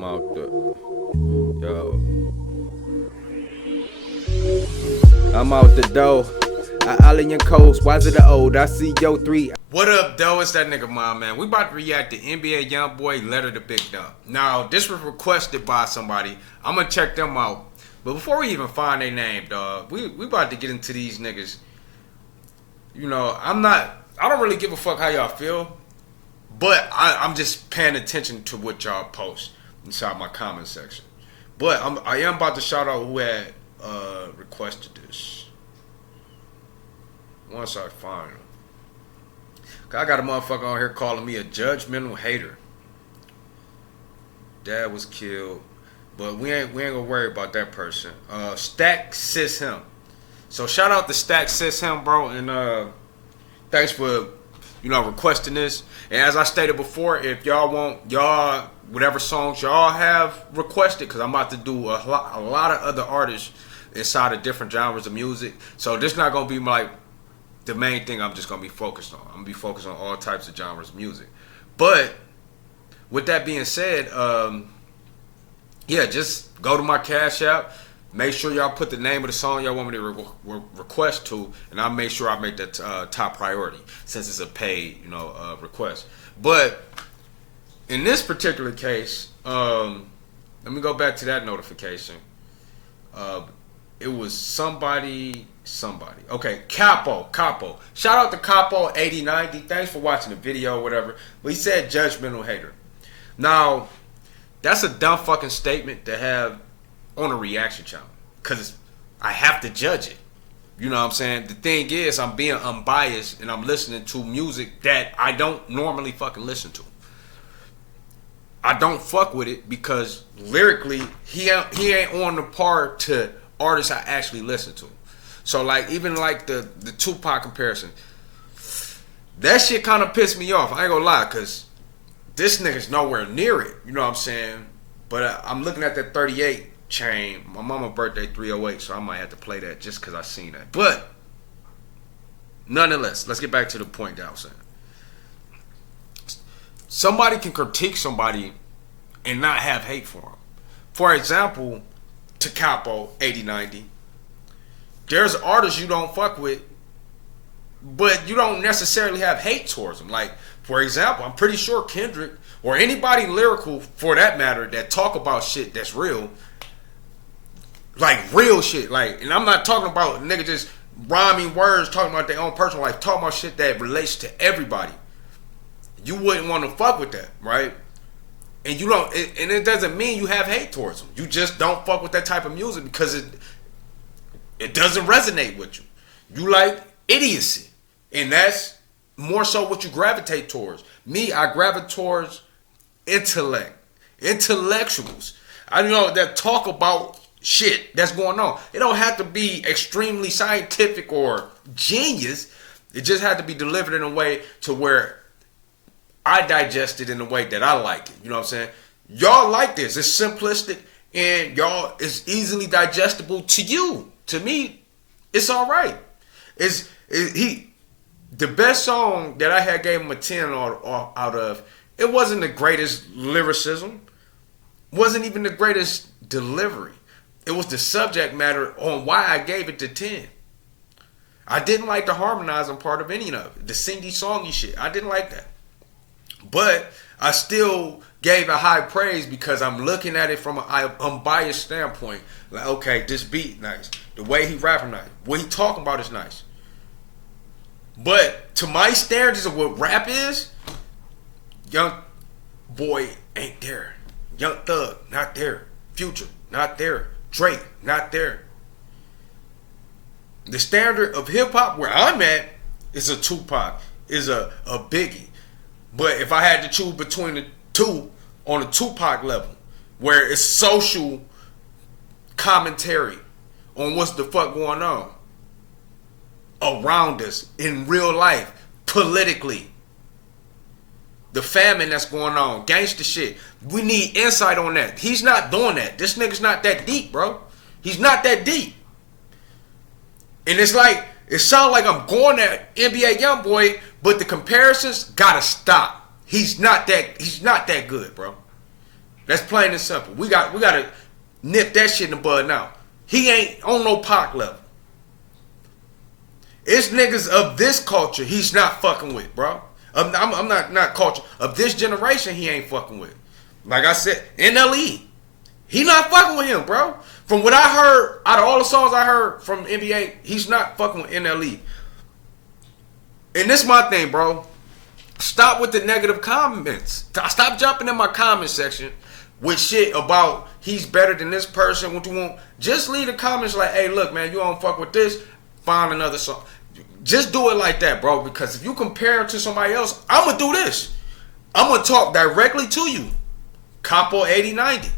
I'm out the yo. I'm out the dough. Island coast, why's it the old? I see yo 3. What up, though? It's that nigga mom, man. We about to react to NBA Youngboy Letter to Big Dump. Now, this was requested by somebody. I'm gonna check them out. But before we even find their name, dog, we about to get into these niggas. You know, I don't really give a fuck how y'all feel, but I'm just paying attention to what y'all post inside my comment section. But I am about to shout out who had requested this. Once I find him. I got a motherfucker on here calling me a judgmental hater. Dad was killed. But we ain't gonna worry about that person. Stack Sis Him. So shout out to Stack Sis Him, bro, and thanks for requesting this. And as I stated before, if y'all want whatever songs y'all have requested, because I'm about to do a lot of other artists inside of different genres of music. So this not gonna be like the main thing I'm just gonna be focused on. I'm gonna be focused on all types of genres of music. But with that being said, yeah, just go to my Cash App. Make sure y'all put the name of the song y'all want me to request to, and I'll make sure I make that top priority since it's a paid, request. But in this particular case, let me go back to that notification. It was somebody. Okay, Capo. Shout out to Capo 8090. Thanks for watching the video, whatever. But he said judgmental hater. Now, that's a dumb fucking statement to have on a reaction channel, because I have to judge it. You know what I'm saying? The thing is, I'm being unbiased and I'm listening to music that I don't normally fucking listen to. I don't fuck with it because lyrically he ain't on the par to artists I actually listen to. So like even like the Tupac comparison, that shit kind of pissed me off. I ain't gonna lie, because this nigga's nowhere near it. You know what I'm saying? But I'm looking at that 38 chain. My mama's birthday 308, so I might have to play that just because I seen that. But nonetheless, let's get back to the point that I was saying. Somebody can critique somebody and not have hate for them. For example, to Capo 8090, there's artists you don't fuck with, but you don't necessarily have hate towards them. Like, for example, I'm pretty sure Kendrick, or anybody lyrical for that matter, that talk about shit that's real, like real shit. Like, and I'm not talking about nigga just rhyming words, talking about their own personal life, talking about shit that relates to everybody. You wouldn't want to fuck with that, right? And you don't, and it doesn't mean you have hate towards them. You just don't fuck with that type of music because it doesn't resonate with you. You like idiocy, and that's more so what you gravitate towards. Me, I gravitate towards intellectuals. I know that talk about shit that's going on. It don't have to be extremely scientific or genius. It just had to be delivered in a way to where I digest it in a way that I like it. You know what I'm saying? Y'all like this. It's simplistic and y'all is easily digestible to you. To me, it's all right. The best song that I had gave him a 10 out of, it wasn't the greatest lyricism, wasn't even the greatest delivery. It was the subject matter on why I gave it the 10. I didn't like the harmonizing part of any of it. The singy songy shit. I didn't like that. But I still gave it high praise because I'm looking at it from an unbiased standpoint. Like, okay, this beat nice. The way he rapping nice. What he talking about is nice. But to my standards of what rap is, Youngboy ain't there. Young Thug, not there. Future, not there. Drake, not there. The standard of hip hop where I'm at is a Tupac, is a Biggie. But if I had to choose between the two on a Tupac level, where it's social commentary on what's the fuck going on around us in real life, politically, the famine that's going on, gangster shit, we need insight on that. He's not doing that. This nigga's not that deep, bro. He's not that deep. And it's like, it sounds like I'm going at NBA Youngboy, but the comparisons gotta stop. He's not that good, bro. That's plain and simple. We gotta nip that shit in the bud now. He ain't on no Pac level. It's niggas of this culture he's not fucking with, bro. I'm not culture. Of this generation he ain't fucking with. Like I said, NLE. He not fucking with him, bro. From what I heard, out of all the songs I heard from NBA, he's not fucking with NLE. And this is my thing, bro. Stop with the negative comments. Stop jumping in my comment section with shit about he's better than this person. What you want? Just leave the comments like, hey, look, man, you don't fuck with this. Find another song. Just do it like that, bro. Because if you compare him to somebody else, I'm going to do this. I'm going to talk directly to you. Capo 8090.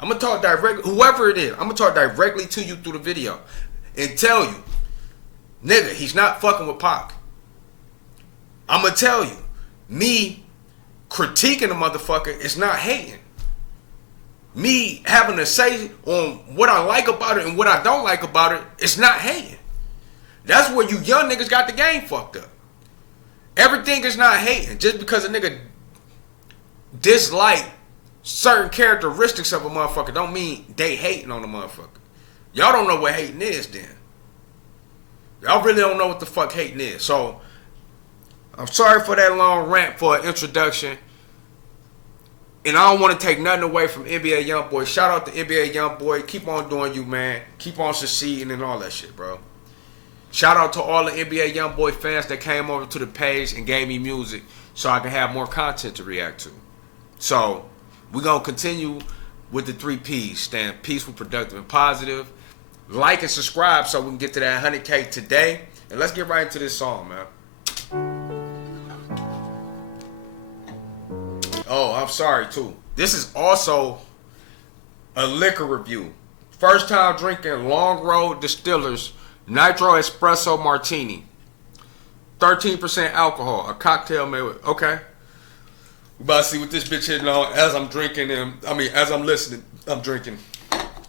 I'm going to talk directly, whoever it is, I'm going to talk directly to you through the video. And tell you, nigga, he's not fucking with Pac. I'm going to tell you, me critiquing the motherfucker is not hating. Me having to say on what I like about it and what I don't like about it, it's not hating. That's where you young niggas got the game fucked up. Everything is not hating. Just because a nigga dislike certain characteristics of a motherfucker don't mean they hating on the motherfucker. Y'all don't know what hating is then. Y'all really don't know what the fuck hating is. So, I'm sorry for that long rant for an introduction. And I don't want to take nothing away from NBA Youngboy. Shout out to NBA Youngboy. Keep on doing you, man. Keep on succeeding and all that shit, bro. Shout out to all the NBA Youngboy fans that came over to the page and gave me music so I can have more content to react to. So, we're going to continue with the 3 P's. Staying peaceful, productive, and positive. Like and subscribe so we can get to that 100K today. And let's get right into this song, man. Oh, I'm sorry, too. This is also a liquor review. First time drinking Long Road Distillers Nitro Espresso Martini. 13% alcohol. A cocktail made with... Okay. We about to see what this bitch hitting on as I'm drinking and... as I'm listening. I'm drinking.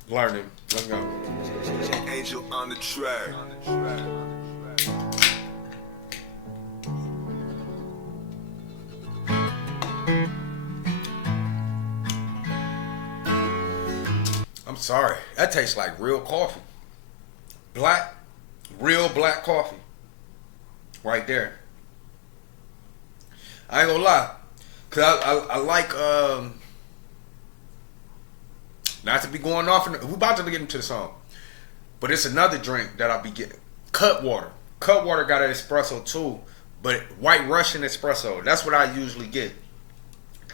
Learning. Let's go. Angel on the track. I'm sorry. That tastes like real coffee. Real black coffee. Right there. I ain't gonna lie. Cause I like not to be going off. We about to get into the song. But it's another drink that I'll be getting. Cutwater. Cutwater got an espresso too. But White Russian espresso. That's what I usually get.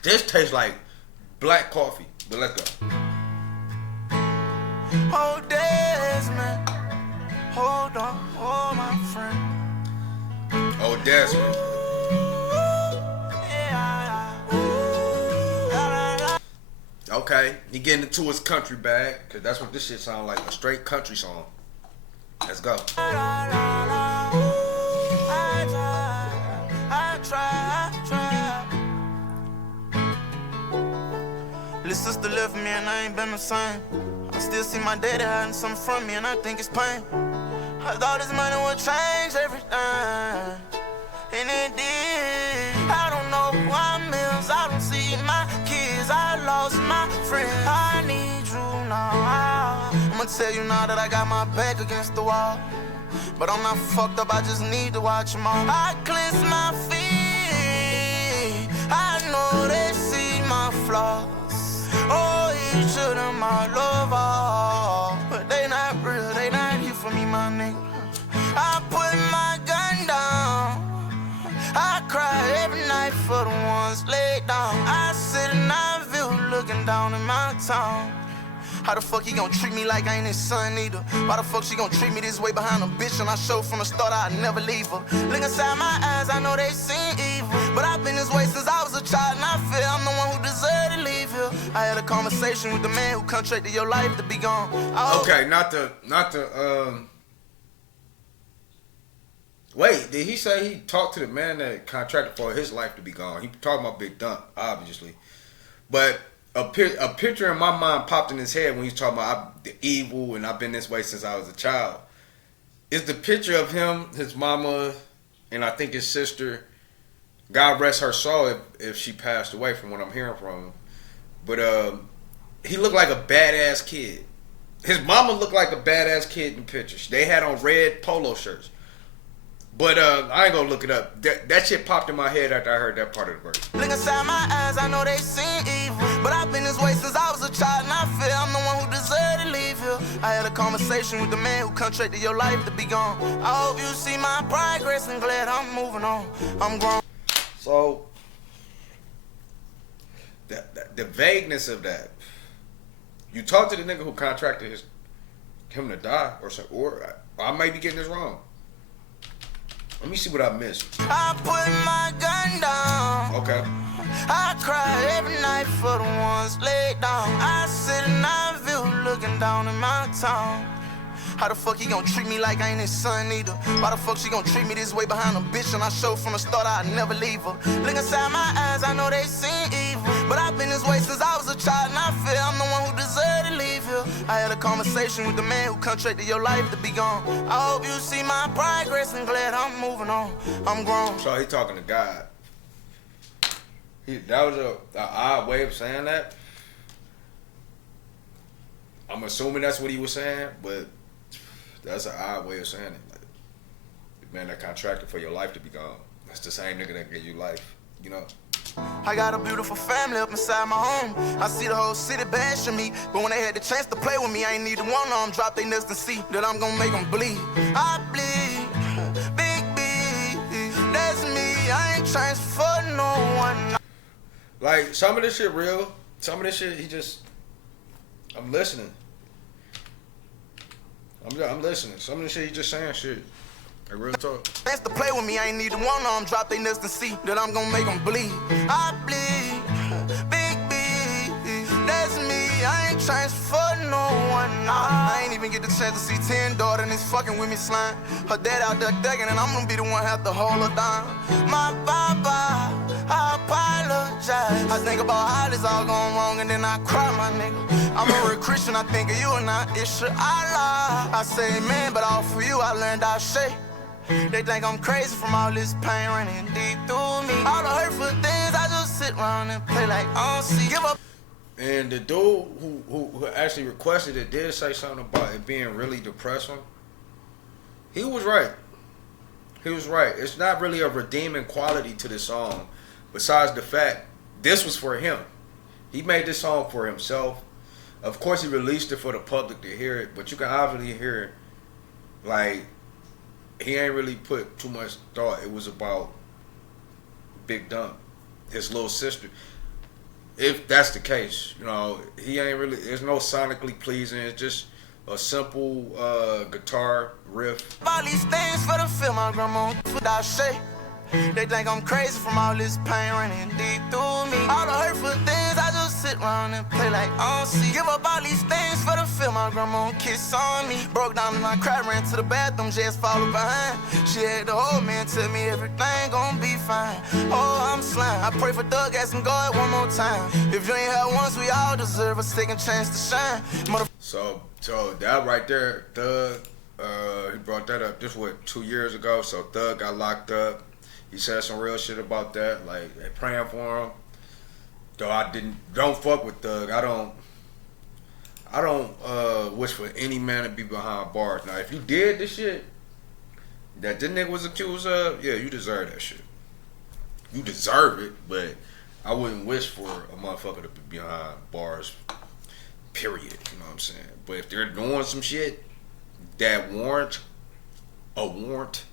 This tastes like black coffee. But let's go. Oh, Desmond, hold on, oh my friend. Oh, Desmond. Okay, he getting into his country bag, cause that's what this shit sound like, a straight country song. Let's go. I try. Little sister left me and I ain't been the same. I still see my daddy hiding something from me and I think it's pain. I thought this money would change everything, and it did. I don't know who I miss, I don't see my kids, I lost my friend. I need you now. I'ma tell you now that I got my back against the wall, but I'm not fucked up, I just need to watch them all. I cleanse my feet, I know they see my flaws. Oh, each of them I love all, but they not real, they not here for me, my nigga. I put my gun down, I cry every night for the ones laid down. I sit in Niveville looking down in my town. How the fuck he gon' treat me like I ain't his son either? Why the fuck she gon' treat me this way behind a bitch? And I showed from the start I'd never leave her. Look inside my eyes, I know they seen evil, but I've been this way since I was a child, and I feel I'm the one who deserved to leave here. I had a conversation with the man who contracted your life to be gone. Okay, not the Wait, did he say he talked to the man that contracted for his life to be gone? He talking about Big Dump, obviously. But a picture in my mind popped in his head when he's talking about the evil and I've been this way since I was a child. Is the picture of him, his mama, and I think his sister, God rest her soul if she passed away from what I'm hearing from him. But he looked like a badass kid. His mama looked like a badass kid in the pictures. They had on red polo shirts. But I ain't gonna look it up. That shit popped in my head after I heard that part of the verse. Look inside my eyes, I know they seen evil. But I've been this way since I was a child, and I feel I'm the one who deserved to leave here. I had a conversation with the man who contracted your life to be gone. I hope you see my progress and glad I'm moving on. I'm grown. So, the vagueness of that. You talk to the nigga who contracted him to die, or I might be getting this wrong. Let me see what I missed. I put my gun down. Okay. I cry every night for the ones laid down. I sit in night view looking down in my town. How the fuck he gon' treat me like I ain't his son either? Why the fuck she gon' treat me this way behind a bitch? And I showed from the start I'd never leave her. Look inside my eyes, I know they seen evil. But I've been this way since I was a child, and I feel I'm the one who deserved to leave here. I had a conversation with the man who contracted your life to be gone. I hope you see my progress and glad I'm moving on. I'm grown. So he talking to God. That was a odd way of saying that. I'm assuming that's what he was saying, but that's an odd way of saying it. Like, the man that contracted for your life to be gone. That's the same nigga that gave you life, you know? I got a beautiful family up inside my home. I see the whole city bashing me, but when they had the chance to play with me, I ain't need one of them drop their nuts and see that I'm gonna make them bleed. I bleed, big B, that's me. I ain't transfer no one. Like, some of this shit real. Some of this shit, I'm listening. I'm listening. Some of this shit, he just saying shit. Like, real talk. Chance to play with me, I ain't need one of them drop their nuts and see that I'm gonna make them bleed. I bleed, big B, that's me. I ain't transfer no one. I ain't even get the chance to see 10 daughter and it's fucking with me slime. Her dad out there thugging and I'm gonna be the one have to hold her down. My baba, I apologize. I think about how this all going wrong and then I cry, my nigga. I'm a real Christian, I think of you and I issue Allah. I say amen, but all for you I learned I say. They think I'm crazy from all this pain running deep through me. All the hurtful things, I just sit around and play like I don't see. Give up. And the dude who actually requested it did say something about it being really depressing. He was right. He was right. It's not really a redeeming quality to the song, besides the fact this was for him. He made this song for himself. Of course, he released it for the public to hear it, but you can obviously hear it. Like, he ain't really put too much thought. It was about Big Dump, his little sister. If that's the case, you know, he ain't really, there's no sonically pleasing. It's just a simple guitar riff. All these things for the film, my grandma without shade. They think I'm crazy from all this pain running deep through me. All the hurtful things, I just sit around and play like I don't see. Give up all these things for the film, my grandma kiss on me. Broke down and I cried, ran to the bathroom, just followed behind. She had the whole man tell me everything gon' be fine. Oh, I'm slime. I pray for Doug, asking God one more time. If you ain't had once, we all deserve a second chance to shine. So that right there, Thug, he brought that up. This was 2 years ago. So Thug got locked up. He said some real shit about that, like they praying for him. Though I don't fuck with Thug. I don't wish for any man to be behind bars. Now, if you did the shit that this nigga was accused of, yeah, you deserve that shit. You deserve it, but I wouldn't wish for a motherfucker to be behind bars. Period. You know what I'm saying? But if they're doing some shit that warrant a warrant.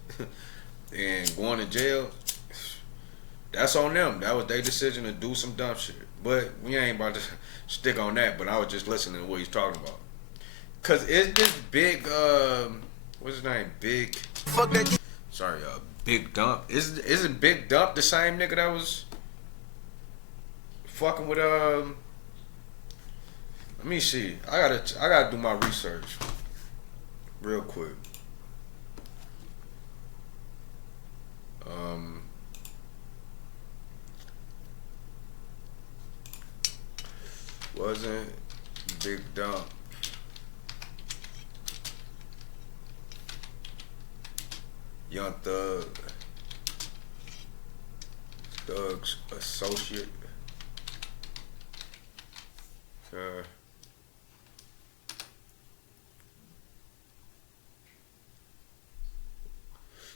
And going to jail, that's on them. That was their decision to do some dumb shit. But we ain't about to stick on that. But I was just listening to what he's talking about. Cause it's this big, what's his name? Big. Fuck that. Sorry, Big Dump. Isn't Big Dump the same nigga that was fucking with Let me see. I gotta do my research real quick. Wasn't Big Dump Young Thug's associate?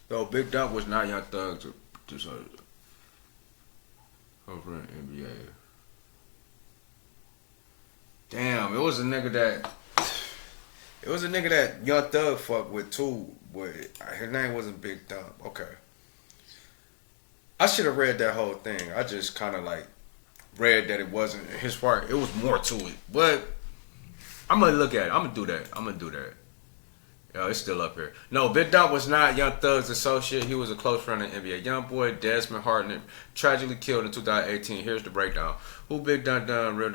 No, Big Dump was not Young Thug to over in NBA. Damn, it was a nigga that Young Thug fucked with too, but his name wasn't Big Dump. Okay. I should have read that whole thing. I just kind of like read that it wasn't his part. It was more to it. But I'm going to look at it. I'm going to do that. Yo, it's still up here. No, Big Dump was not Young Thug's associate. He was a close friend of NBA. Youngboy, Desmond Harden, tragically killed in 2018. Here's the breakdown. Who Big Dump done? Real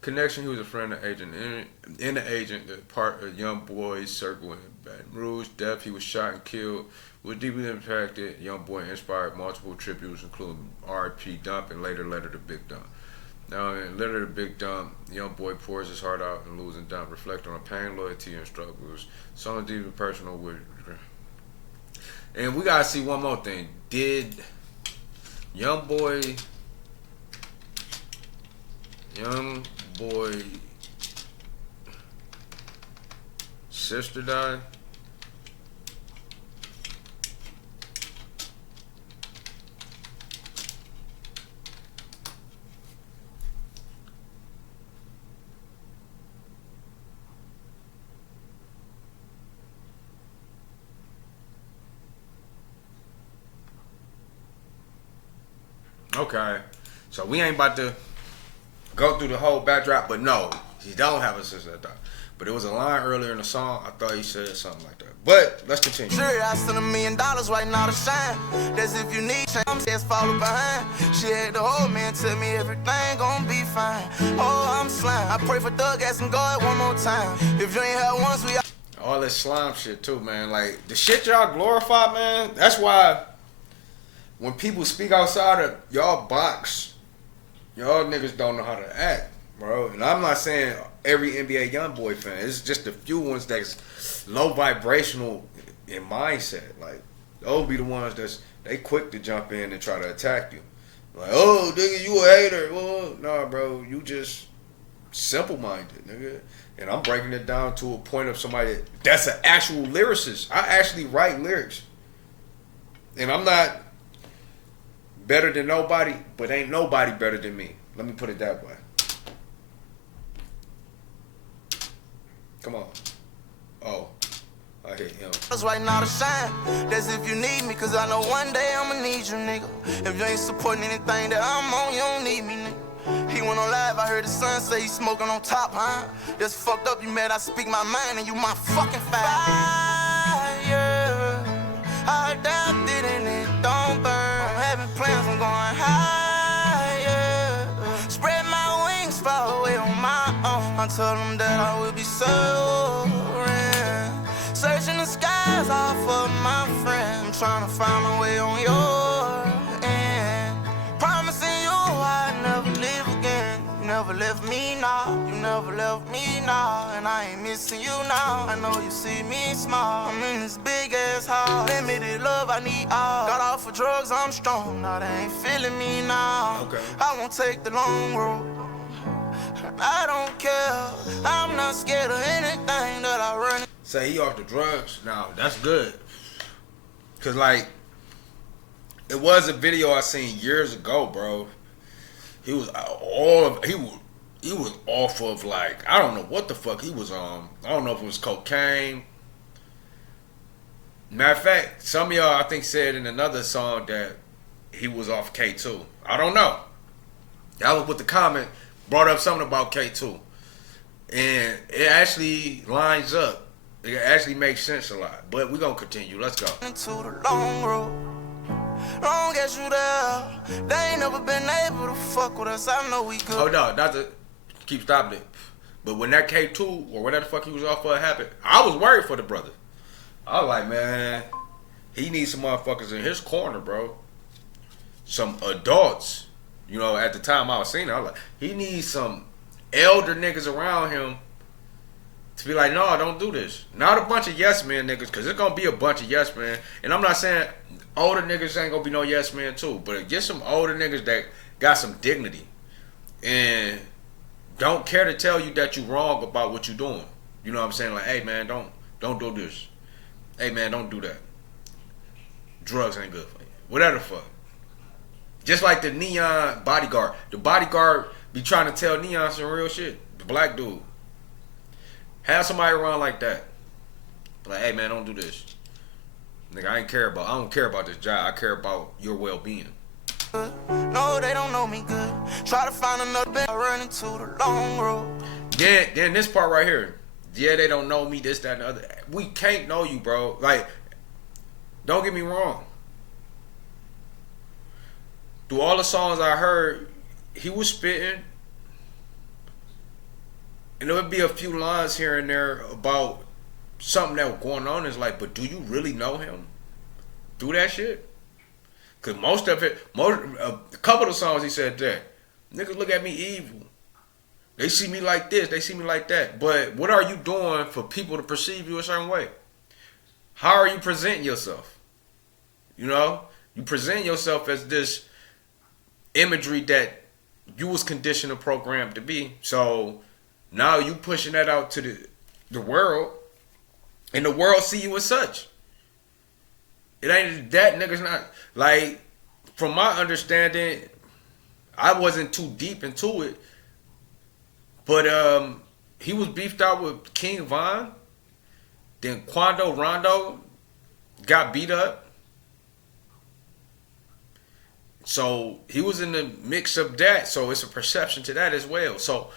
connection. He was a friend of agent. In the agent, the part of Youngboy's circle in Baton Rouge. Death, he was shot and killed. Was deeply impacted. Youngboy inspired multiple tributes, including R.I.P. Dump and later Letter to Big Dump. Now, in Letter to Big Dump, Youngboy pours his heart out and losing Dump, reflect on pain, loyalty, and struggles. Something deeply personal with. And we gotta see one more thing. Did Youngboy sister die? Okay, so we ain't about to go through the whole backdrop, but no, he don't have a sister that died. But it was a line earlier in the song, I thought he said something like that. But let's continue. Sure, I spent $1 million right now to shine. That's if you need change, I'm just follow behind. She had the whole man tell me everything gon' be fine. Oh, I'm slime. I pray for Thug, asking God one more time. If you ain't had once, we all this slime shit too, man. Like the shit y'all glorify, man. That's why when people speak outside of y'all box, y'all niggas don't know how to act, bro. And I'm not saying every NBA Youngboy fan. It's just a few ones that's low vibrational in mindset. Like those be the ones they quick to jump in and try to attack you. Like, oh, nigga, you a hater. Well, nah, bro, you just simple-minded, nigga. And I'm breaking it down to a point of somebody that's an actual lyricist. I actually write lyrics. And I'm not better than nobody, but ain't nobody better than me. Let me put it that way. Come on. Oh, I hit him. That's right now to shine. That's if you need me, cause I know one day I'ma need you, nigga. If you ain't supporting anything that I'm on, you don't need me, nigga. He went on live, I heard his son say he's smoking on top, huh? That's fucked up, you mad I speak my mind and you my fucking fire. I doubt it and it don't burn. I'm having plans, I'm going higher. Spread my wings, fly away on my own. I told him that I will be soaring. Searching the skies all for my friend. I'm trying to find my way on your end. Promising you I'd never live again. You never left me now. You never left me now. And I ain't missing you now. I know you see me smile. I'm in this big ass house. Limited love, I need all. Got off for drugs, I'm strong. Now they ain't feeling me now. Okay. I won't take the long road. I don't care. I'm not scared of anything that I run. Say he off the drugs. Now that's good. Cause like it was a video I seen years ago, bro. He was he was off of like I don't know what the fuck he was on. I don't know if it was cocaine. Matter of fact, some of y'all I think said in another song that he was off K2. I don't know. That was with the comment brought up something about K2. And it actually lines up. It actually makes sense a lot. But we're going to continue. Let's go. Into the long road. Long as you there. They ain't never been able to fuck with us. I know we could. Hold on. Not to keep stopping it. But when that K2 or whatever the fuck he was off for happened, I was worried for the brother. I was like, man, he needs some motherfuckers in his corner, bro. Some adults. You know, at the time I was seeing it, I was like, he needs some elder niggas around him to be like, no, don't do this. Not a bunch of yes men niggas, because it's going to be a bunch of yes men. And I'm not saying older niggas ain't going to be no yes men too, but get some older niggas that got some dignity and don't care to tell you that you wrong about what you're doing. You know what I'm saying? Like, hey man, don't do this. Hey man, don't do that. Drugs ain't good for you. Whatever the fuck. Just like the Neon bodyguard. The bodyguard be trying to tell Neon some real shit. The black dude. Have somebody around like that. Like, hey man, don't do this. Nigga, I don't care about this job. I care about your well-being. No, they don't know me good. Try to find another bed, run into the long road. Then this part right here. Yeah, they don't know me, this, that, and the other. We can't know you, bro. Like, don't get me wrong. Through all the songs I heard, he was spitting. And there would be a few lines here and there about something that was going on. It's like, but do you really know him through that shit? Because a couple of the songs he said that, niggas look at me evil. They see me like this, they see me like that. But what are you doing for people to perceive you a certain way? How are you presenting yourself? You know? You present yourself as this imagery that you was conditioned or programmed to be. So now you pushing that out to the world, and the world see you as such. It ain't that nigga's not, like, from my understanding, I wasn't too deep into it, but he was beefed out with King Von. Then Quando Rondo got beat up. So he was in the mix of that. So it's a perception to that as well. So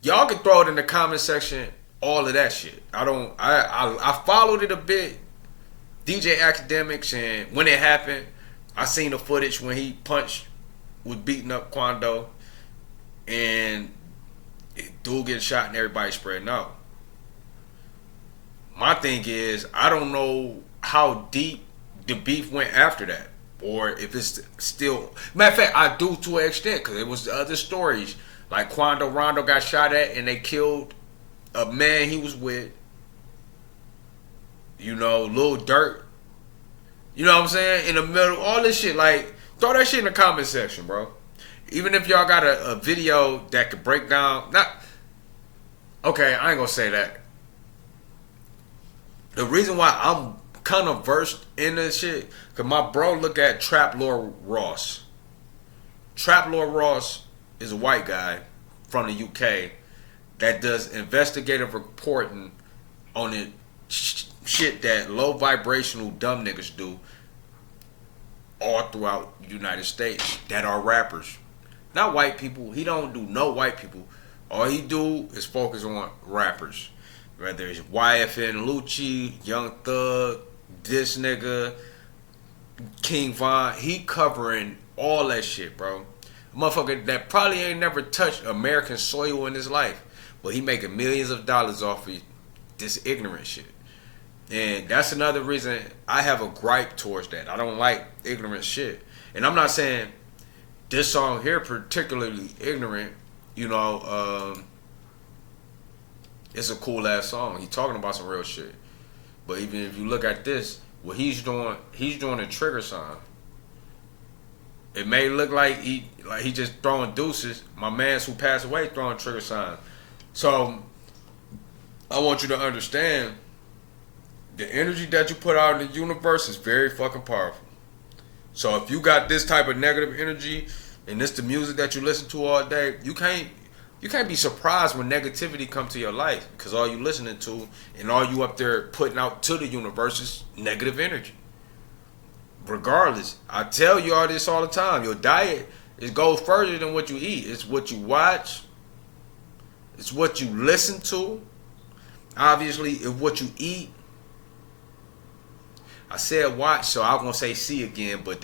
y'all can throw it in the comment section, all of that shit. I followed it a bit. DJ Academics, and when it happened, I seen the footage when he was beating up Quando, and dude getting shot and everybody spreading out. My thing is, I don't know how deep the beef went after that, or if it's still. Matter of fact, I do to an extent, because it was the other stories. Like Quando Rondo got shot at and they killed a man he was with. You know, Lil Durk. You know what I'm saying? In the middle, all this shit. Like, throw that shit in the comment section, bro. Even if y'all got a video that could break down. Okay, I ain't gonna say that. The reason why I'm kind of versed in this shit, because my bro look at Trap Lord Ross. Trap Lord Ross is a white guy from the UK that does investigative reporting on it. Shit that low vibrational dumb niggas do all throughout the United States that are rappers. Not white people. He don't do no white people. All he do is focus on rappers. Whether it's YFN Lucci, Young Thug, this nigga, King Von. He covering all that shit, bro. A motherfucker that probably ain't never touched American soil in his life. But he making millions of dollars off of this ignorant shit. And that's another reason I have a gripe towards that. I don't like ignorant shit. And I'm not saying this song here particularly ignorant. You know, it's a cool ass song. He's talking about some real shit. But even if you look at this, what he's doing a trigger sign. It may look like he just throwing deuces. My mans who passed away throwing trigger sign. So I want you to understand, the energy that you put out in the universe is very fucking powerful. So if you got this type of negative energy and this the music that you listen to all day, you can't be surprised when negativity comes to your life, because all you listening to and all you up there putting out to the universe is negative energy. Regardless, I tell you all this all the time. Your diet goes further than what you eat. It's what you watch. It's what you listen to. Obviously, it's what you eat. I said watch, so I'm gonna say see again, but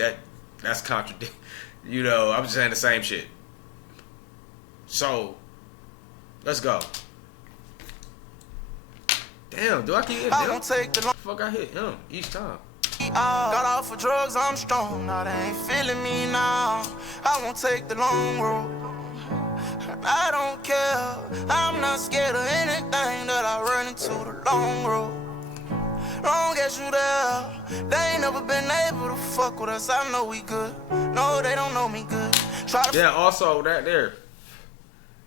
that's contradict. You know, I'm just saying the same shit. So, let's go. Damn, do I keep hitting I him? won't take the long. Fuck, I hit him each time. Got off for drugs, I'm strong. Now they ain't feeling me now. I won't take the long road. I don't care. I'm not scared of anything that I run into the long road. Long as you there, they ain't never been able to fuck with us. I know we good. No, they don't know me good. Try to Yeah, also that there.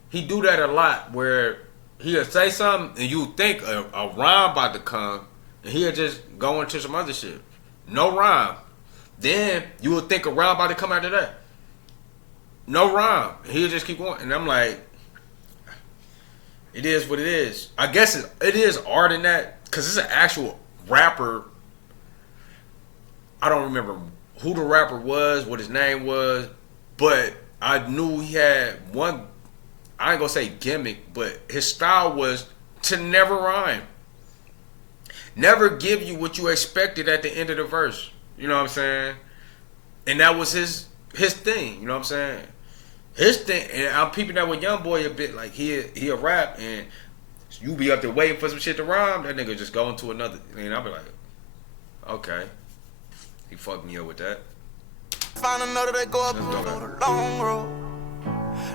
he do that a lot where he'll say something and you think a rhyme about to come and he'll just go into some other shit. No rhyme. Then you would think a rhyme about to come after that. No rhyme. And he'll just keep going. And I'm like, it is what it is. I guess it is art in that because it's an actual rapper. I don't remember who the rapper was, what his name was, but I knew he had one, I ain't gonna say gimmick, but his style was to never rhyme. Never give you what you expected at the end of the verse. You know what I'm saying? And that was his thing. You know what I'm saying? His thing, and I'm peeping that with Youngboy a bit. Like he a rap, and you be up there waiting for some shit to rhyme. That nigga just go into another. And I'll be like, okay, he fucked me up with that. Find another that go up the long road.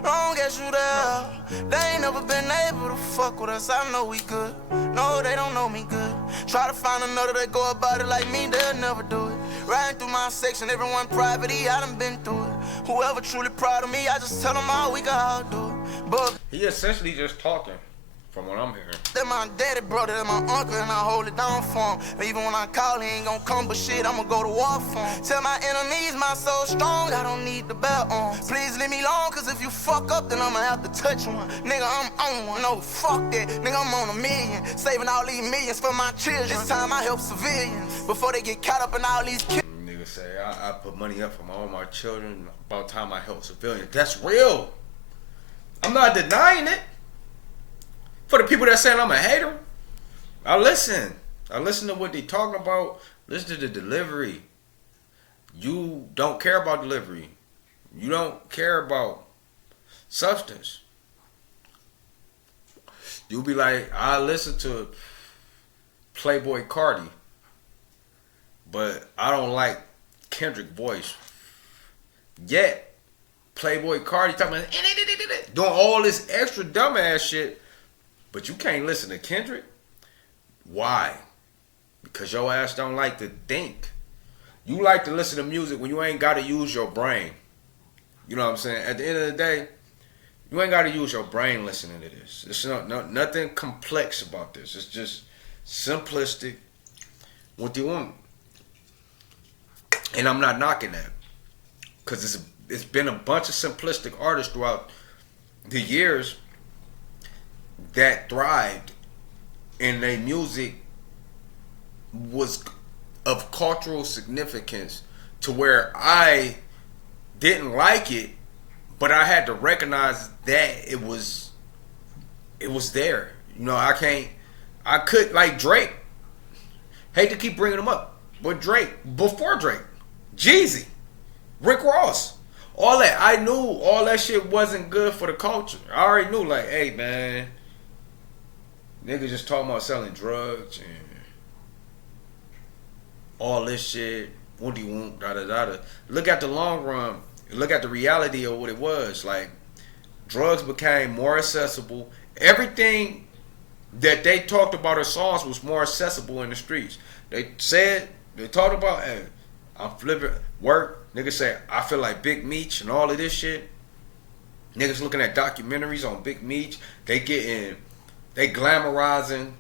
Long as you there, they ain't never been able to fuck with us. I know we good. No, they don't know me good. Try to find another that go about it like me, they'll never do it. Riding through my section, everyone private, I done been through it. Whoever truly proud of me, I just tell them all we can all do it. But he essentially just talking, from what I'm hearing. that my daddy brother, that my uncle, and I hold it down for him. Even when I call, he ain't gon' come, but shit, I'ma go to war for him. Tell my enemies my soul strong, I don't need the belt on. Please leave me alone, cause if you fuck up, then I'ma have to touch one. Nigga, I'm on one, no, fuck that. Nigga, I'm on a million, saving all these millions for my children. This time I help civilians, before they get caught up in all these kills. Nigga say, I put money up for all my children, about time I help civilians. That's real. I'm not denying it. For the people that saying I'm a hater, I listen to what they talking about. Listen to the delivery. You don't care about delivery. You don't care about substance. You'll be like, I listen to Playboy Cardi, but I don't like Kendrick's voice. Yet, Playboy Cardi talking about doing all this extra dumbass shit. But you can't listen to Kendrick. Why? Because your ass don't like to think. You like to listen to music when you ain't got to use your brain. You know what I'm saying? At the end of the day, you ain't got to use your brain listening to this. There's nothing complex about this. It's just simplistic. What do you want? And I'm not knocking that. Because it's been a bunch of simplistic artists throughout the years that thrived, and their music was of cultural significance to where I didn't like it, but I had to recognize that it was there. You know, I could, like Drake. Hate to keep bringing him up, but Drake, before Drake, Jeezy, Rick Ross, all that, I knew all that shit wasn't good for the culture. I already knew, like, hey man, niggas just talking about selling drugs and all this shit. What do you want? Da da da da. Look at the long run. Look at the reality of what it was. Like, drugs became more accessible. Everything that they talked about in songs was more accessible in the streets. They talked about, hey, I'm flipping work. Niggas say, I feel like Big Meech and all of this shit. Niggas looking at documentaries on Big Meech. They glamorizing,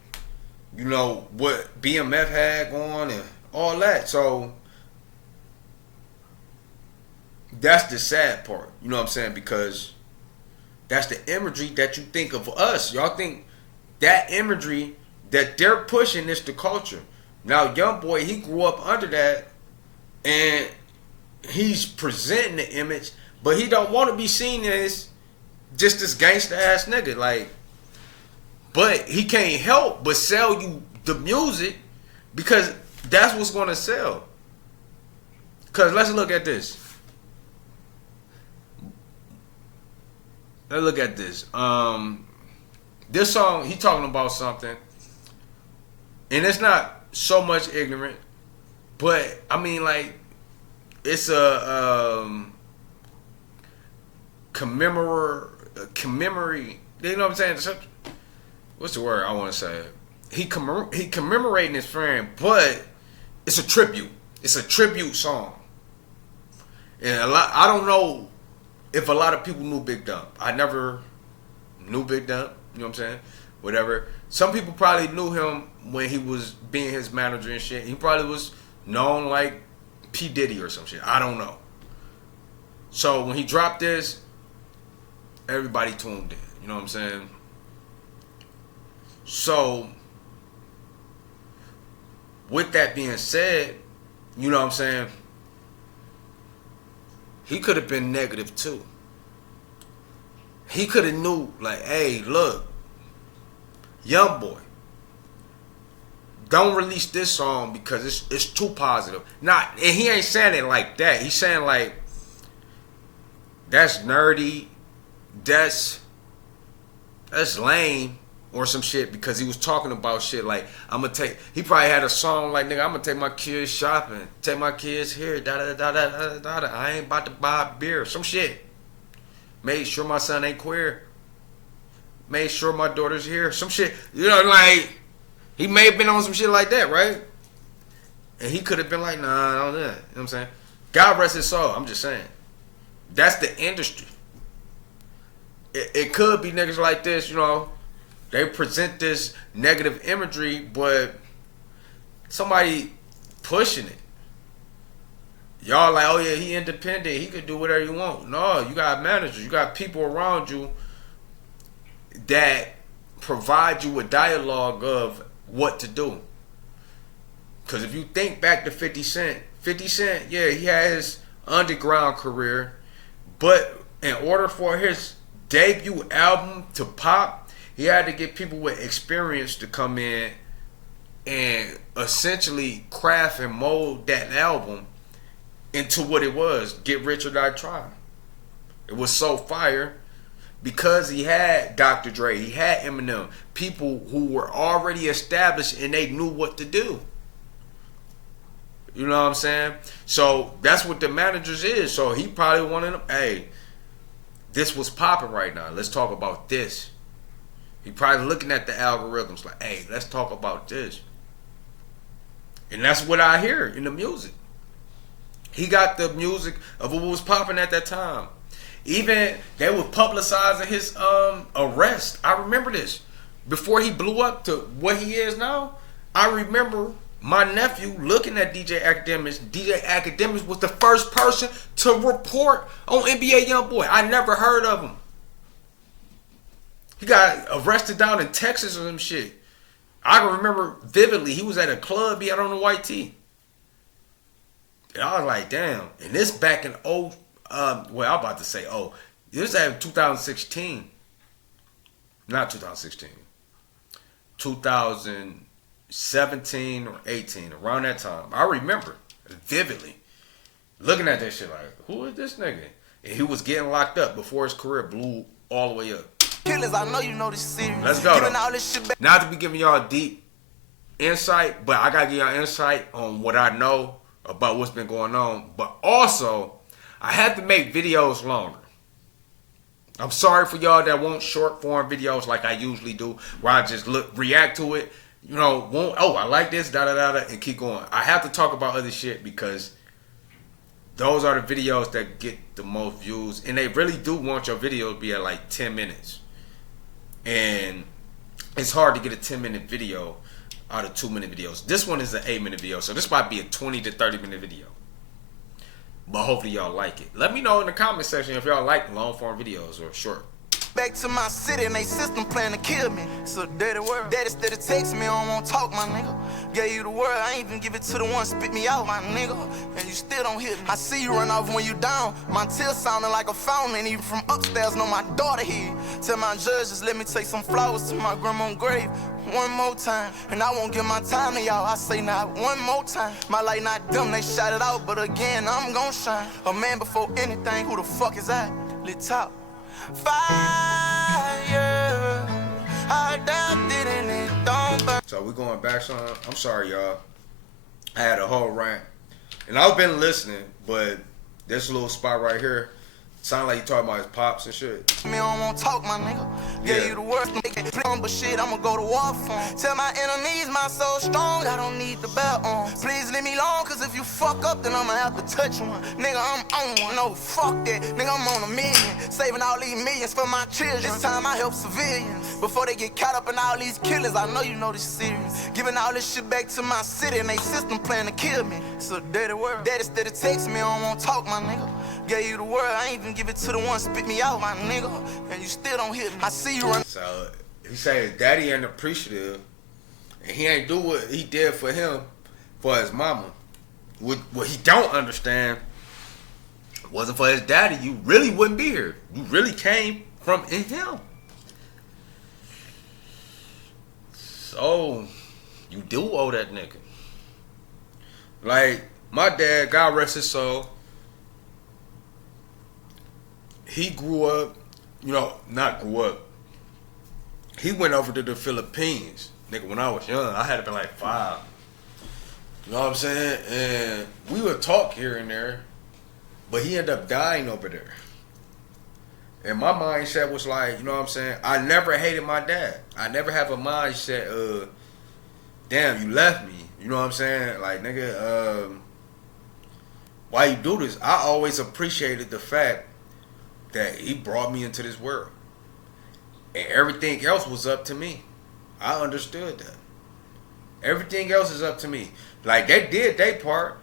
you know, what BMF had going and all that. So that's the sad part. You know what I'm saying? Because that's the imagery that you think of us. Y'all think that imagery that they're pushing is the culture. Now, Youngboy, he grew up under that, and he's presenting the image, but he don't want to be seen as just this gangster ass nigga. Like, but he can't help but sell you the music because that's what's going to sell. Because let's look at this. Let's look at this. This song, he talking about something, and it's not so much ignorant, but I mean, like, it's a commemorate. You know what I'm saying? What's the word I want to say? He commemorating his friend, but it's a tribute. It's a tribute song, and I don't know if a lot of people knew Big Dump. I never knew Big Dump, you know what I'm saying? Whatever. Some people probably knew him when he was being his manager and shit. He probably was known like P. Diddy or some shit. I don't know. So when he dropped this, everybody tuned in. You know what I'm saying? So with that being said, you know what I'm saying? He could have been negative too. He could have knew, like, hey, look, Youngboy, don't release this song because it's too positive. And he ain't saying it like that. He's saying like, that's nerdy, that's lame, or some shit, because he was talking about shit like, he probably had a song like, nigga, I'm gonna take my kids shopping, take my kids here, da-da-da-da-da-da-da. I ain't about to buy beer, some shit. Made sure my son ain't queer. Made sure my daughter's here. Some shit. You know, like, he may have been on some shit like that, right? And he could have been like, nah, I don't do that. You know what I'm saying? God rest his soul. I'm just saying. That's the industry. It could be niggas like this, you know. They present this negative imagery, but somebody pushing it. Y'all like, oh yeah, he independent. He could do whatever you want. No, you got managers. You got people around you that provide you a dialogue of what to do. Because if you think back to 50 Cent, yeah, he had his underground career, but in order for his debut album to pop, he had to get people with experience to come in and essentially craft and mold that album into what it was. Get Rich or Die Trying. It was so fire because he had Dr. Dre, he had Eminem, people who were already established and they knew what to do. You know what I'm saying? So that's what the managers is. So he probably wanted them, hey, this was popping right now. Let's talk about this. He probably looking at the algorithms like, hey, let's talk about this. And that's what I hear in the music. He got the music of what was popping at that time. Even they were publicizing his arrest. I remember this. Before he blew up to what he is now, I remember my nephew looking at DJ Academics. DJ Academics was the first person to report on NBA Youngboy. I never heard of him. He got arrested down in Texas or some shit. I can remember vividly, he was at a club, he had on a white tee. And I was like, damn. And this back in I'm about to say, this was at 2016. Not 2016. 2017 or 18, around that time. I remember vividly looking at that shit like, who is this nigga? And he was getting locked up before his career blew all the way up. Killers, I know you know this serious. Let's go. Giving all this shit back. Not to be giving y'all deep insight, but I gotta give y'all insight on what I know about what's been going on. But also, I had to make videos longer. I'm sorry for y'all that want short form videos like I usually do, where I just react to it, you know, I like this, and keep going. I have to talk about other shit because those are the videos that get the most views, and they really do want your videos to be at like 10 minutes. And it's hard to get a 10-minute video out of 2-minute videos. This one is an 8-minute video, so this might be a 20 to 30-minute video. But hopefully y'all like it. Let me know in the comment section if y'all like long-form videos or short. Back to my city and they system plan to kill me. So dirty world. Daddy steady text me, I don't want to talk, my nigga. Gave you the word, I ain't even give it to the one spit me out, my nigga. And you still don't hit me. I see you run off when you down. My tears sounding like a fountain. And even from upstairs, know my daughter here. Tell my judge, just let me take some flowers to my grandma's grave. One more time, and I won't give my time to y'all. I say not one more time. My light not dim, they shot it out, but again, I'm gon' shine. A man before anything, who the fuck is that? Lit top. Fire, I doubt it and it don't burn. So we're going back some. I'm sorry, y'all. I had a whole rant. And I've been listening, but this little spot right here, Sound like you talking about his pops and shit. Me, I don't wanna talk, my nigga. Gave you the worst, make it play on, but shit, I'ma go to war for 'em. Tell my enemies my soul strong, I don't need the belt on. Please leave me alone, cause if you fuck up, then I'ma have to touch one. Nigga, I'm on one, no, fuck that. Nigga, I'm on a million. Saving all these millions for my children. This time I help civilians. Before they get caught up in all these killers, I know you know this serious. Giving all this shit back to my city, and they system plan to kill me. It's a dirty world. Daddy steady text me, I don't wanna talk, my nigga. Gave you the word, I ain't even give it to the one spit me out, my nigga. And you still don't hit me. I see you run. So he said his daddy ain't appreciative, and he ain't do what he did for him, for his mama. What he don't understand, wasn't for his daddy, you really wouldn't be here. You really came from in him. So you do owe that nigga. Like my dad, God rest his soul. He grew up, not grew up. He went over to the Philippines, nigga, when I was young. I had to be like 5. You know what I'm saying? And we would talk here and there, but he ended up dying over there. And my mindset was like, you know what I'm saying? I never hated my dad. I never have a mindset, damn, you left me. You know what I'm saying? Like, nigga, why you do this? I always appreciated the fact that he brought me into this world. And everything else was up to me. I understood that. Everything else is up to me. Like, they did their part.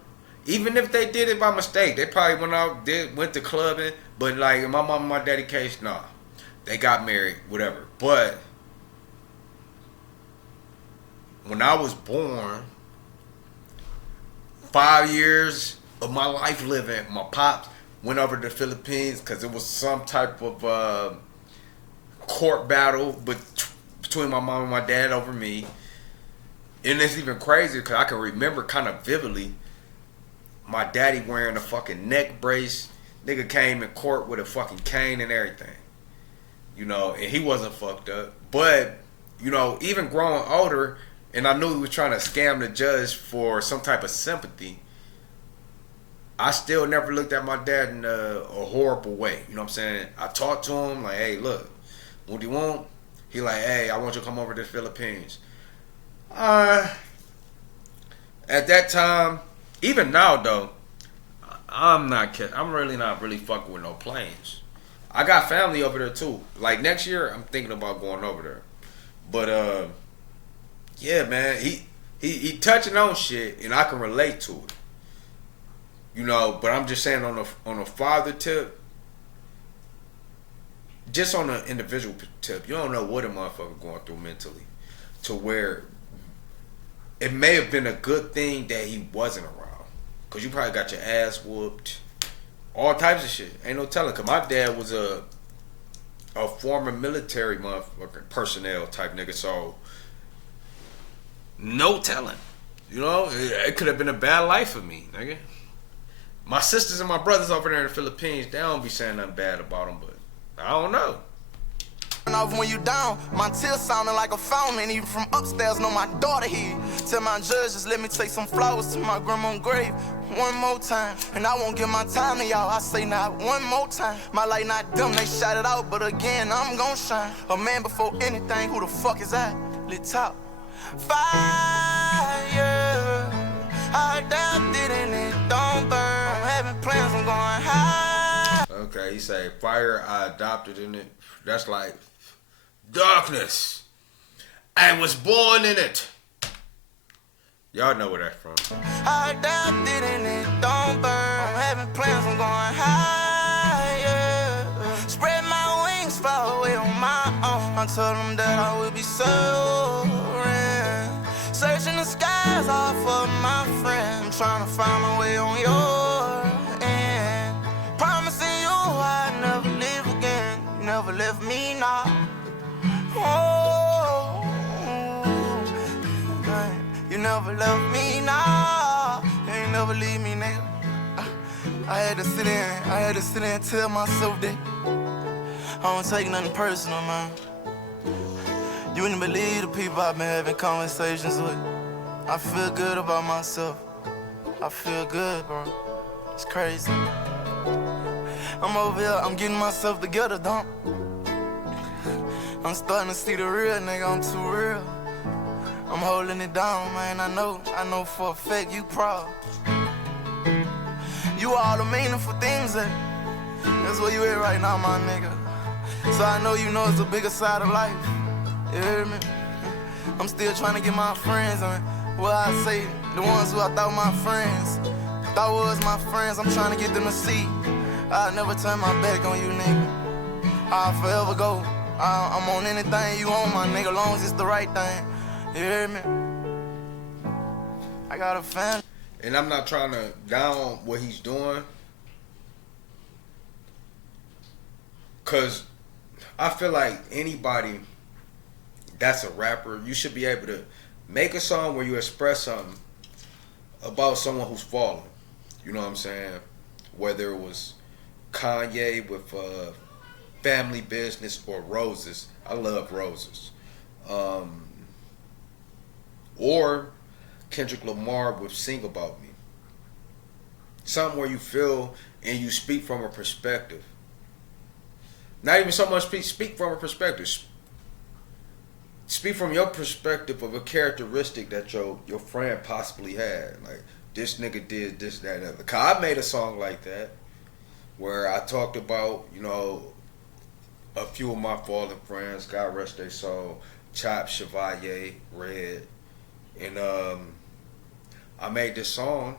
Even if they did it by mistake, they probably went out, went to clubbing. But like in my mom and my daddy case, nah. They got married, whatever. But when I was born, 5 years of my life living, my pops went over to the Philippines because it was some type of court battle between my mom and my dad over me. And it's even crazier because I can remember kind of vividly my daddy wearing a fucking neck brace. Nigga came in court with a fucking cane and everything. And he wasn't fucked up. But, even growing older, and I knew he was trying to scam the judge for some type of sympathy, I still never looked at my dad in a horrible way. You know what I'm saying? I talked to him like, hey, look, what do you want? He like, hey, I want you to come over to the Philippines. At that time, even now though, I'm really not fucking with no planes. I got family over there too. Like next year, I'm thinking about going over there. But yeah, man, he touching on shit, and I can relate to it. But I'm just saying on a father tip, just on an individual tip, you don't know what a motherfucker going through mentally, to where it may have been a good thing that he wasn't around. Cause you probably got your ass whooped, all types of shit. Ain't no telling. Cause my dad was a former military motherfucker, personnel type nigga. So no telling. It could have been a bad life for me, nigga. My sisters and my brothers over there in the Philippines, they don't be saying nothing bad about them, but I don't know. Off when you down, my tears sounding like a fountain. Even from upstairs, know my daughter here. Tell my judge, just let me take some flowers to my grandma's grave one more time. And I won't give my time to y'all, I say not one more time. My light not dim, they shot it out, but again, I'm gon' shine. A man before anything, who the fuck is that? Lit top. Fire, I adapted and it don't burn. I'm having plans, I'm going high. Okay, he say, fire, I adopted in it. That's like darkness. I was born in it. Y'all know where that's from. I adapted and it don't burn. I'm having plans, I'm going higher. Spread my wings, fly away on my own. I told them that I would be soaring. Searching the skies all for my friend. I'm trying to find my way on your end. Promising you I'd never live again. You never left me now. Oh, you never left me now. You ain't never leave me, nigga. I had to sit in and tell myself that I don't take nothing personal, man. You wouldn't believe the people I've been having conversations with. I feel good about myself. I feel good, bro. It's crazy. I'm over here, I'm getting myself together, don't. I'm starting to see the real nigga, I'm too real. I'm holding it down, man, I know for a fact you proud. You all the meaningful things that's where you at right now, my nigga. So I know you know it's a bigger side of life. You hear me? I'm still trying to get my friends on. Well, I say the ones who I thought my friends, thought was my friends, I'm trying to get them to see. I'll never turn my back on you, nigga. I'll forever go. I'm on anything you on, my nigga, long as it's the right thing. You hear me? I got a fan. And I'm not trying to down what he's doing, cause I feel like anybody that's a rapper, you should be able to make a song where you express something about someone who's fallen. You know what I'm saying? Whether it was Kanye with Family Business or Roses. I love Roses. Or Kendrick Lamar with Sing About Me. Something where you feel and you speak from a perspective. Not even so much speak from a perspective. Speak from your perspective of a characteristic that your friend possibly had. Like, this nigga did this, that, and other. Cause I made a song like that where I talked about, you know, a few of my fallen friends, God rest their soul, Chop, Chevalier, Red. And I made this song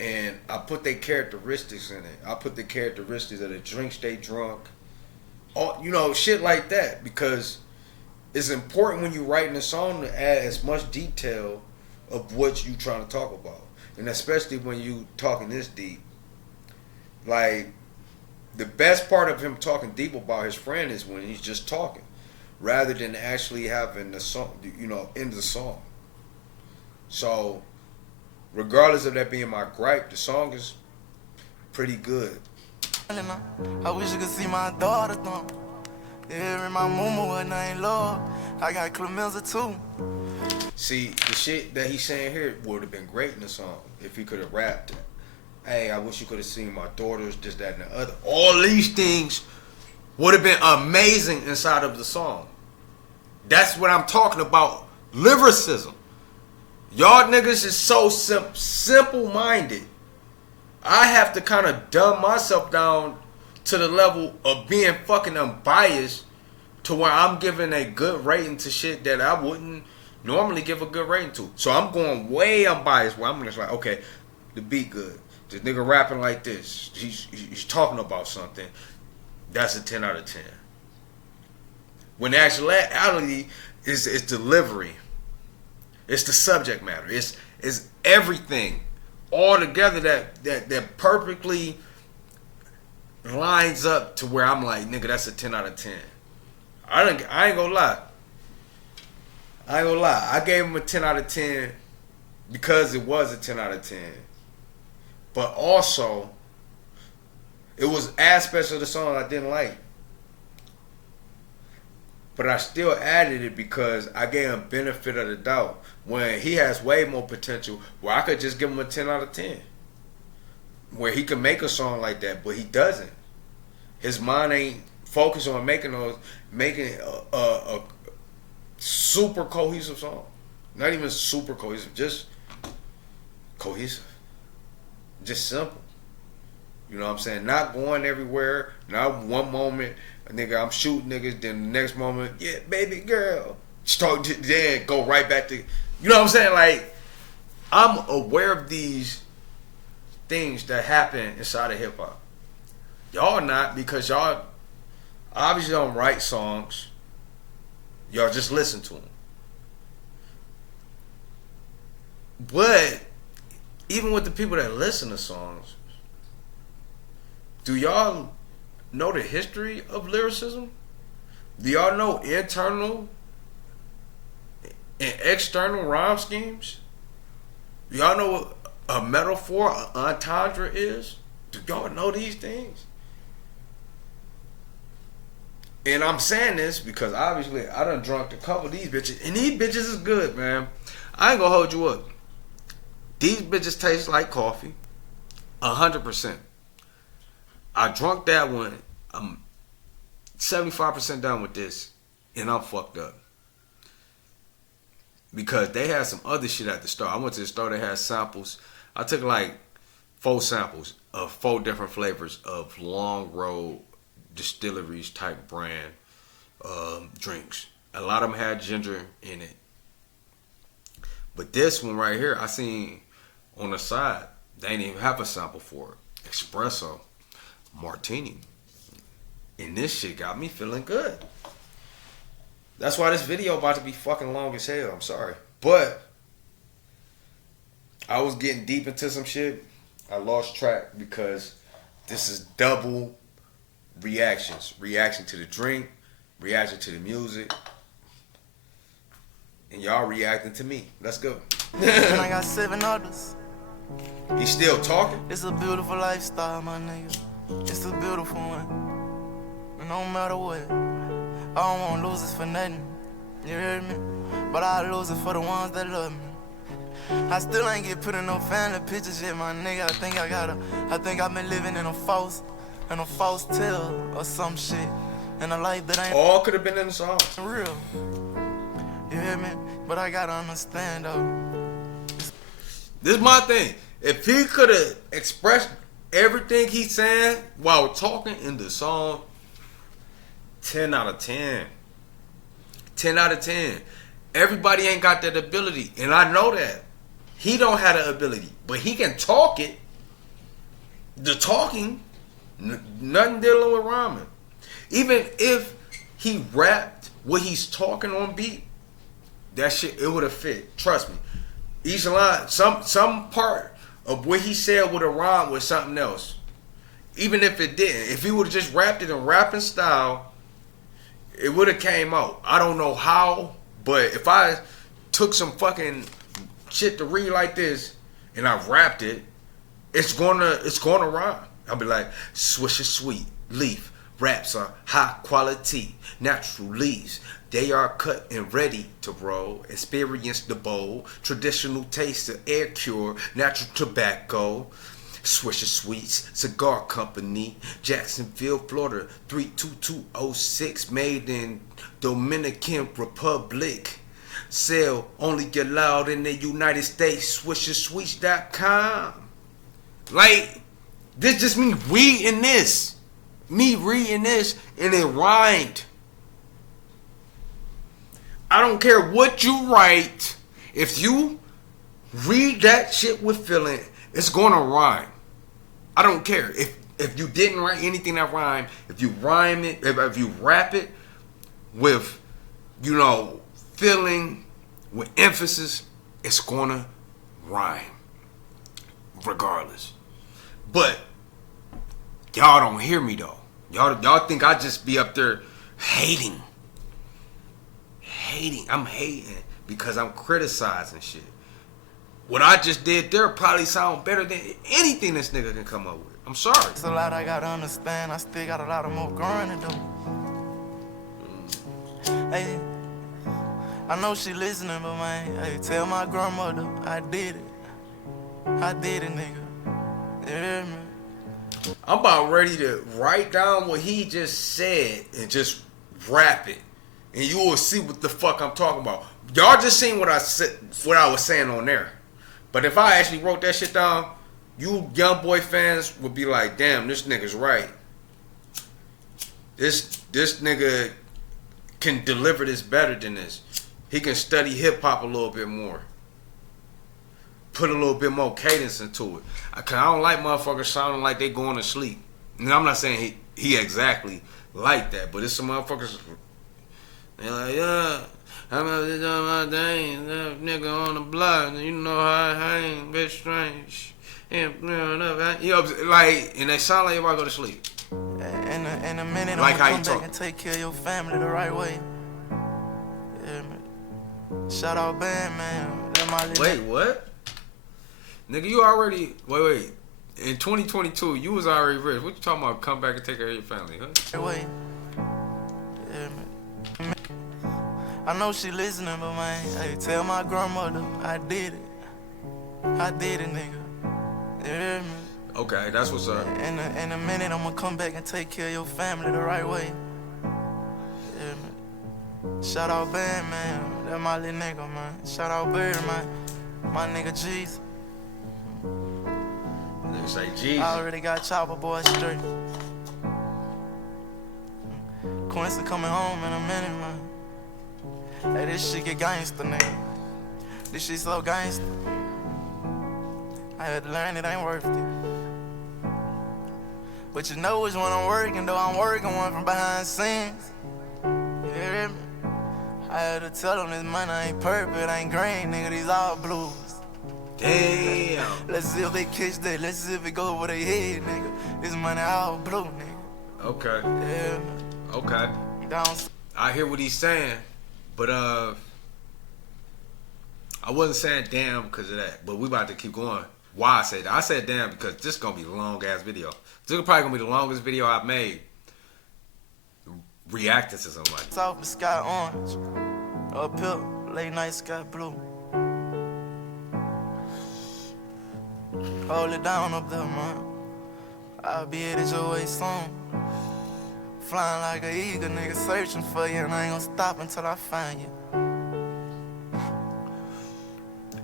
and I put their characteristics in it. I put the characteristics of the drinks they drunk. All, you know, shit like that. Because it's important when you're writing a song to add as much detail of what you trying to talk about. And especially when you talking this deep. Like, the best part of him talking deep about his friend is when he's just talking, rather than actually having the song, you know, in the song. So, regardless of that being my gripe, the song is pretty good. I wish you could see my daughter thumb. Yeah, and my mama was named Lord. I got Clemilza too. See, the shit that he's saying here would have been great in the song if he could have rapped it. Hey, I wish you could have seen my daughters, this, that, and the other. All these things would have been amazing inside of the song. That's what I'm talking about. Lyricism. Y'all niggas is so simple-minded. I have to kind of dumb myself down to the level of being fucking unbiased to where I'm giving a good rating to shit that I wouldn't normally give a good rating to. So I'm going way unbiased where I'm just like, okay, the beat good. This nigga rapping like this. He's talking about something. That's a 10 out of 10. When the actuality is delivery. It's the subject matter. It's everything all together that perfectly lines up to where I'm like, nigga, that's a 10 out of 10. I ain't gonna lie. I gave him a 10 out of 10 because it was a 10 out of 10. But also, it was aspects of the song I didn't like. But I still added it because I gave him benefit of the doubt. When he has way more potential, where I could just give him a 10 out of 10. Where he can make a song like that, but he doesn't. His mind ain't focused on making a super cohesive song. Not even super cohesive, just cohesive. Just simple. You know what I'm saying? Not going everywhere. Not one moment, nigga, I'm shooting niggas. Then the next moment, yeah, baby girl. Start then go right back to, you know what I'm saying? Like, I'm aware of these things that happen inside of hip hop. Y'all not, because y'all obviously don't write songs. Y'all just listen to them. But even with the people that listen to songs, do y'all know the history of lyricism? Do y'all know internal and external rhyme schemes? Do y'all know what a metaphor, an entendre is? Do y'all know these things? And I'm saying this because obviously I done drunk a couple of these bitches, and these bitches is good, man. I ain't gonna hold you up. These bitches taste like coffee, 100%. I drunk that one. I'm 75% done with this, and I'm fucked up. Because they had some other shit at the store. I went to the store, they had samples. I took like 4 samples of 4 different flavors of Long Road Distilleries type brand drinks. A lot of them had ginger in it. But this one right here, I seen on the side, they didn't even have a sample for it. Espresso Martini. And this shit got me feeling good. That's why this video about to be fucking long as hell. I'm sorry. But I was getting deep into some shit. I lost track because this is double reactions. Reaction to the drink, reaction to the music, and y'all reacting to me. Let's go. And I got 7 others. He's still talking? It's a beautiful lifestyle, my nigga. It's a beautiful one. And no matter what, I don't want to lose it for nothing. You hear me? But I lose it for the ones that love me. I still ain't get put in no family pictures yet, my nigga. I think I've been living in a false tale or some shit. In a life that ain't all could have been in the song. Real. You hear me? But I gotta understand though. This is my thing. If he could have expressed everything he's saying while talking in the song, 10 out of 10. 10 out of 10. Everybody ain't got that ability, and I know that. He don't have the ability, but he can talk it. The talking, nothing dealing with rhyming. Even if he rapped what he's talking on beat, that shit, it would have fit. Trust me. Each line, some part of what he said would have rhymed with something else. Even if it didn't. If he would have just rapped it in rapping style, it would have came out. I don't know how, but if I took some fucking shit to read like this and I rapped it, it's gonna rhyme. I'll be like, swish is sweet, leaf, raps are high quality, natural leaves. They are cut and ready to roll. Experience the bowl, traditional taste of air cure, natural tobacco. Swisher Sweets, Cigar Company, Jacksonville, Florida, 32206, made in Dominican Republic. Sale only allowed in the United States, SwisherSweets.com. Like, this just me reading this. Me reading this, and it rhymed. I don't care what you write. If you read that shit with feeling, it's gonna rhyme. I don't care if you didn't write anything that rhymed. If you rhyme it, if you rap it with, feeling, with emphasis, it's gonna rhyme, regardless. But y'all don't hear me though. Y'all think I just be up there hating. I'm hating because I'm criticizing shit. What I just did there probably sound better than anything this nigga can come up with. I'm sorry. It's a lot I gotta understand. I still got a lot of more growing to do. Hey, I know she listening, but man, hey, tell my grandmother I did it. I did it, nigga. You hear me? I'm about ready to write down what he just said and just rap it. And you will see what the fuck I'm talking about. Y'all just seen what I was saying on there. But if I actually wrote that shit down, you Youngboy fans would be like, damn, this nigga's right. This nigga can deliver this better than this. He can study hip hop a little bit more. Put a little bit more cadence into it. I don't like motherfuckers sounding like they going to sleep. And I'm not saying he exactly like that, but it's some motherfuckers, they're like, yeah, I'm out there doing my thing, nigga on the block, you know how I hang, bitch strange. And like, and they sound like everybody go to sleep. In a minute, like I'm gonna come back and take care of your family the right way. Yeah, man. Shout out band, man. Wait, what? Nigga, you already, wait. In 2022, you was already rich. What you talking about? Come back and take care of your family, huh? Wait. Yeah, man. I know she listening, but man, hey, tell my grandmother I did it. I did it, nigga. You hear me? Okay, that's what's up. In a minute, I'ma come back and take care of your family the right way. Yeah, man. Shout out Band, man. That my little nigga, man. Shout out Bird, man. My nigga G's. Nigga say Jesus. I already got Chopper Boy straight. Quincy coming home in a minute, man. Hey, this shit get gangster, nigga. This shit so gangster. I had to learn it ain't worth it. But you know which one I'm working, though I'm working one from behind scenes. You hear me? I had to tell them this money ain't purple, it ain't green, nigga, these all blues. Damn. Let's see if they catch that, let's see if it go over their head, nigga. This money all blue, nigga. Okay. Yeah, man. Okay. You down? I hear what he's saying, but I wasn't saying damn because of that, but we about to keep going. Why I said that? I said damn because this is gonna be a long ass video. This is probably gonna be the longest video I've made reacting to somebody. Top of sky orange, up here, late night sky blue. Hold it down up there, man. I'll be headed your way soon. Flying like an eagle, nigga, searching for you, and I ain't gonna stop until I find you.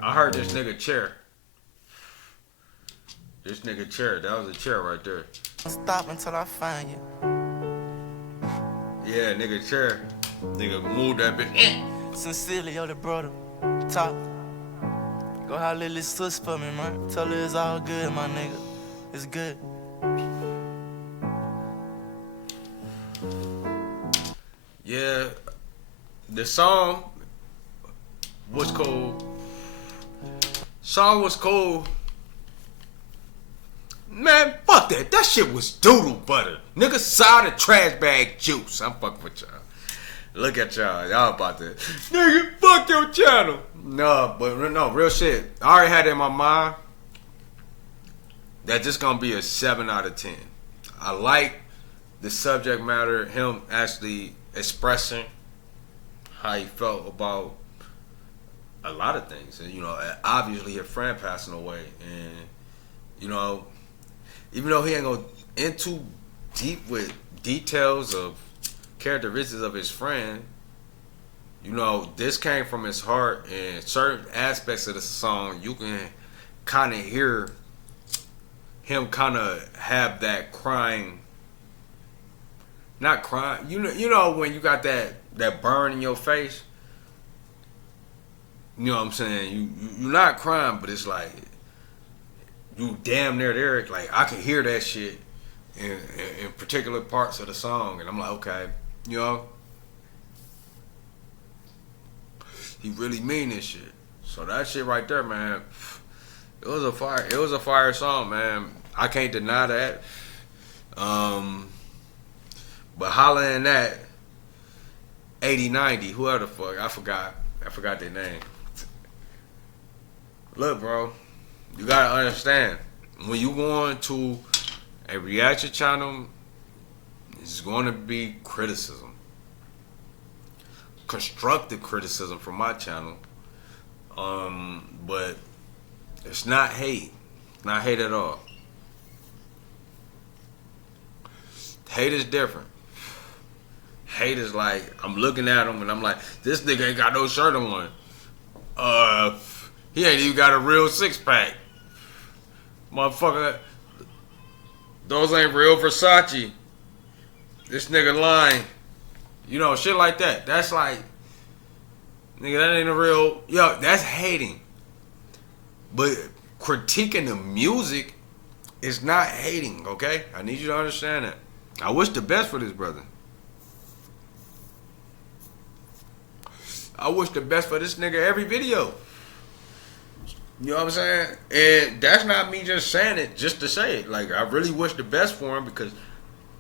I heard this nigga chair. This nigga chair. That was a chair right there. Stop until I find you. Yeah, nigga chair. Nigga moved that bitch. Sincerely, yo, the brother. Top. Go holler little sis for me, man. Tell her it's all good, my nigga. It's good. Yeah, the song was cool. Song was cool. Man, fuck that. That shit was doodle butter. Nigga, side of trash bag juice. I'm fucking with y'all. Look at y'all. Y'all about that. Nigga, fuck your channel. No, but no, real shit. I already had it in my mind that this gonna be a 7 out of 10. I like the subject matter, him actually expressing how he felt about a lot of things. And, you know, obviously his friend passing away. And, you know, even though he ain't go into deep with details of characteristics of his friend, you know, this came from his heart, and certain aspects of the song you can kind of hear him kind of have that crying, not crying, you know when you got that burn in your face, you know what I'm saying, you're not crying, but it's like you damn near there. Like I can hear that shit in particular parts of the song, and I'm like, okay, you know, he really mean this shit. So that shit right there, man, it was a fire song, man. I can't deny that. But holla in that 80-90, whoever the fuck, I forgot their name. Look, bro, you gotta understand, when you go into a reaction channel, it's going to be criticism, constructive criticism from my channel, but it's not hate, not hate at all. Hate is different. Hate is like, I'm looking at him and I'm like, this nigga ain't got no shirt on. He ain't even got a real 6-pack. Motherfucker, those ain't real Versace. This nigga lying. You know, shit like that. That's like, nigga, that ain't a real, yo, that's hating. But critiquing the music is not hating, okay? I need you to understand that. I wish the best for this brother. I wish the best for this nigga every video. You know what I'm saying? And that's not me just saying it just to say it. Like, I really wish the best for him, because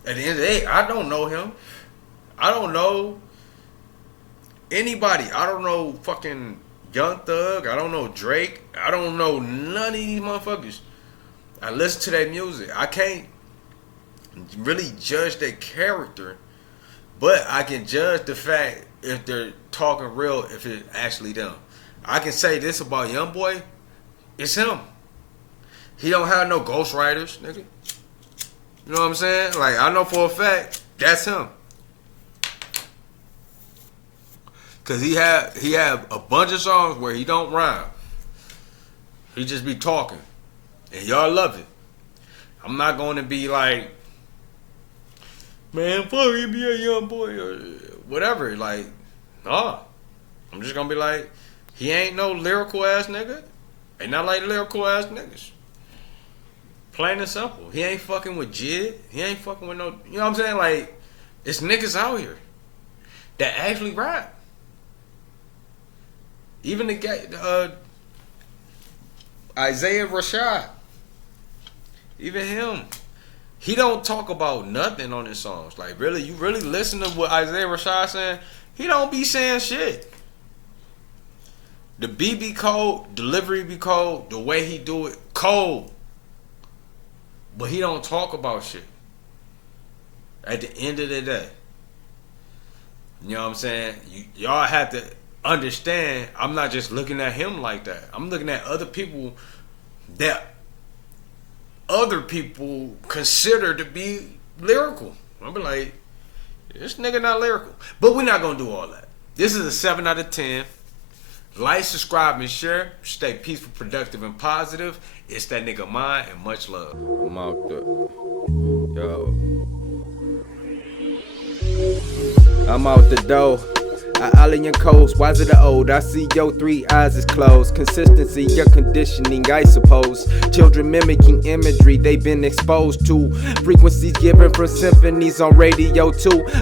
at the end of the day, I don't know him. I don't know anybody. I don't know fucking Young Thug. I don't know Drake. I don't know none of these motherfuckers. I listen to their music. I can't really judge their character, but I can judge the fact if they're talking real, if it's actually them. I can say this about Youngboy, it's him. He don't have no ghostwriters, nigga. You know what I'm saying? Like, I know for a fact that's him. Cause he have a bunch of songs where he don't rhyme. He just be talking. And y'all love it. I'm not going to be like, man, fuck you, be a young boy or whatever. Like, nah. I'm just gonna be like, he ain't no lyrical ass nigga. Ain't not like lyrical ass niggas. Plain and simple. He ain't fucking with Jid. He ain't fucking with no, you know what I'm saying? Like, it's niggas out here that actually rap. Even the guy, Isaiah Rashad. Even him. He don't talk about nothing on his songs. Like, really, you really listen to what Isaiah Rashad saying? He don't be saying shit. The beat be cold, delivery be cold, the way he do it, cold. But he don't talk about shit. At the end of the day. You know what I'm saying? Y'all have to understand, I'm not just looking at him like that. I'm looking at other people that other people consider to be lyrical. I'll be like, this nigga not lyrical. But we're not going to do all that. This is a 7 out of 10. Like, subscribe, and share. Stay peaceful, productive, and positive. It's that nigga mine, and much love. I'm out the, yo. I'm out the door. Island coast, wise of the old. I see your 3 eyes is closed. Consistency, your conditioning, I suppose. Children mimicking imagery they've been exposed to. Frequencies given from symphonies on radio too.